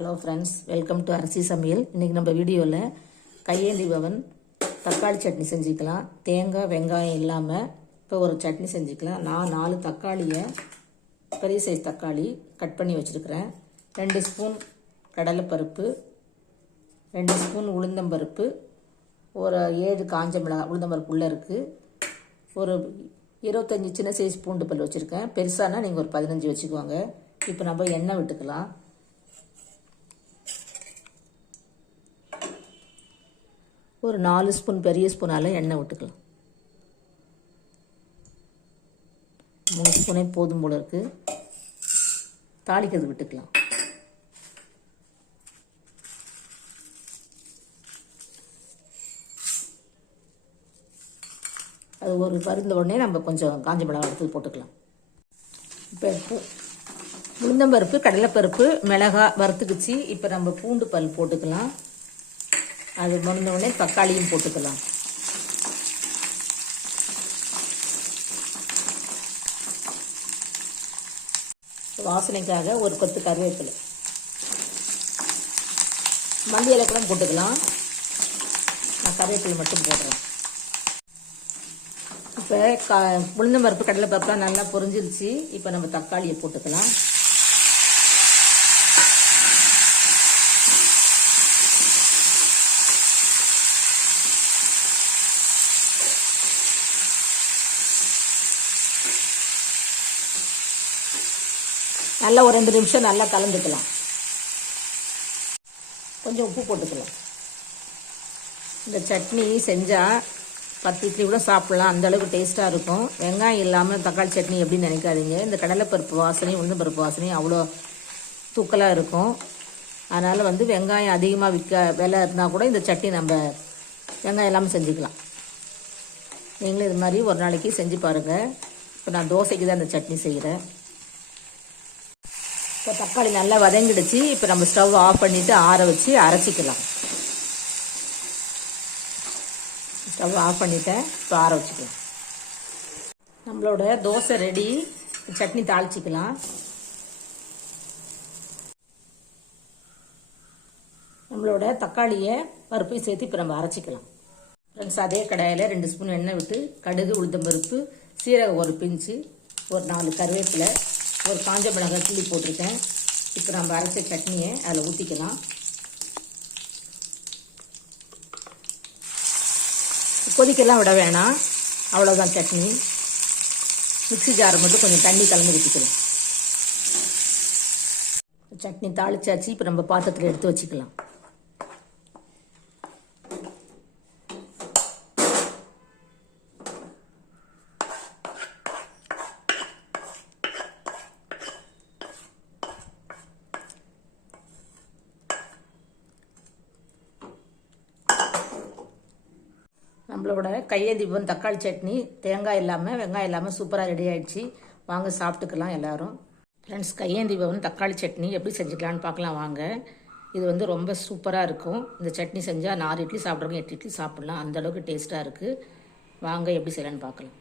Hello friends welcome to அரிசி சமையல் இன்றைக்கி நம்ம வீடியோவில் கையேந்தி பவன் தக்காளி சட்னி செஞ்சுக்கலாம். தேங்காய் வெங்காயம் இல்லாமல் இப்போ ஒரு சட்னி செஞ்சுக்கலாம். நான் நாலு தக்காளியை பெரிய சைஸ் தக்காளி கட் பண்ணி வச்சுருக்கிறேன். ரெண்டு ஸ்பூன் கடலைப்பருப்பு ரெண்டு ஸ்பூன் உளுந்தம்பருப்பு ஒரு ஏழு காஞ்ச மிளகாய் உளுந்தம்பருப்பு உள்ளே இருக்குது ஒரு இருபத்தஞ்சி சின்ன சைஸ் பூண்டு பல் வச்சுருக்கேன். பெருசானால் நீங்கள் ஒரு பதினஞ்சு வச்சுக்குவாங்க இப்போ நம்ம எண்ணெய் விட்டுக்கலாம். ஒரு நாலு ஸ்பூன் பெரிய ஸ்பூனால் எண்ணெய் விட்டுக்கலாம். மூணு ஸ்பூனே போதும் போல இருக்குது தாளிக்கிறது விட்டுக்கலாம். அது ஒரு பருந்த உடனே நம்ம கொஞ்சம் காஞ்ச மிளகாய் எடுத்து போட்டுக்கலாம். இப்போ உளுந்தம்பருப்பு கடலைப்பருப்பு மிளகாய் வறுத்துக்குச்சு இப்போ நம்ம பூண்டு பல் போட்டுக்கலாம். அது முடிந்த உடனே தக்காளியும் போட்டுக்கலாம். வாசனைக்காக ஒரு கொத்து கருவேப்பிலை. மல்லி இலை கூட போட்டுக்கலாம். நான் கருவேப்பிலை மட்டும் போடுறேன். இப்போ க உளுந்தம் பருப்பு கடலை பருப்புலாம் நல்லா பொரிஞ்சிருச்சு. இப்போ நம்ம தக்காளியை போட்டுக்கலாம். நல்லா ஒரு ரெண்டு நிமிஷம் நல்லா கலந்துக்கலாம். கொஞ்சம் உப்பு போட்டுக்கலாம். இந்த சட்னி செஞ்சால் பத்து இட்லி கூட சாப்பிட்லாம். அந்த அளவுக்கு டேஸ்ட்டாக இருக்கும். வெங்காயம் இல்லாமல் தக்காளி சட்னி எப்படின்னு நினைக்காதீங்க. இந்த கடலைப்பருப்பு வாசனையும் உளுந்து பருப்பு வாசனையும் அவ்வளோ தூக்கலாக இருக்கும். அதனால் வந்து வெங்காயம் அதிகமாக விற்க விலை இருந்தால் கூட இந்த சட்னி நம்ம வெங்காயம் இல்லாமல் செஞ்சுக்கலாம். நீங்களும் இது மாதிரி ஒரு நாளைக்கு செஞ்சு பாருங்கள் இப்போ நான் தோசைக்கு தான் இந்த சட்னி செய்கிறேன் இப்போ தக்காளி நல்லா வதங்கிடுச்சு. இப்போ நம்ம ஸ்டவ் ஆஃப் பண்ணிவிட்டு ஆற வச்சு அரைச்சிக்கலாம். ஸ்டவ் ஆஃப் பண்ணிவிட்டேன் இப்போ ஆற வச்சுக்கலாம். நம்மளோட தோசை ரெடி. சட்னி தாளிச்சிக்கலாம். நம்மளோட தக்காளியை பருப்பையும் சேர்த்து இப்போ நம்ம அரைச்சிக்கலாம். ஃப்ரெண்ட்ஸ் அதே கடாயில் ரெண்டு ஸ்பூன் எண்ணெய் விட்டு கடுகு உளுத்தம்பருப்பு சீரகம் ஒரு பிஞ்சு ஒரு நாலு கருவேப்பிலை ஒரு காஞ்ச மிளகாய் கிள்ளி போட்டிருக்கேன். இப்போ நம்ம அரைச்ச சட்னியை அதில் ஊற்றிக்கலாம் கொதிக்கெல்லாம் விட வேணாம். அவ்வளோதான் சட்னி. மிக்சி ஜார் மட்டும் கொஞ்சம் தண்ணி கலந்து ஊற்றிக்கலாம் சட்னி தாளிச்சாச்சு. இப்போ நம்ம பாத்திரத்தில் எடுத்து வச்சுக்கலாம். நம்மளோட கையேந்தி பவன் தக்காளி சட்னி தேங்காய் இல்லாமல் வெங்காயம் இல்லாமல் சூப்பராக ரெடி ஆகிடுச்சு வாங்க சாப்பிட்டுக்கலாம் எல்லாரும். ஃப்ரெண்ட்ஸ் கையேந்தி பவன் தக்காளி சட்னி எப்படி செஞ்சுக்கலான்னு பார்க்கலாம் வாங்க. இது வந்து ரொம்ப சூப்பராக இருக்கும். இந்த சட்னி செஞ்சால் நாலு இட்லி சாப்பிட்றவங்க எட்டு இட்லி சாப்பிட்லாம். அந்தளவுக்கு டேஸ்ட்டாக இருக்குது வாங்க எப்படி செய்யலான்னு பார்க்கலாம்.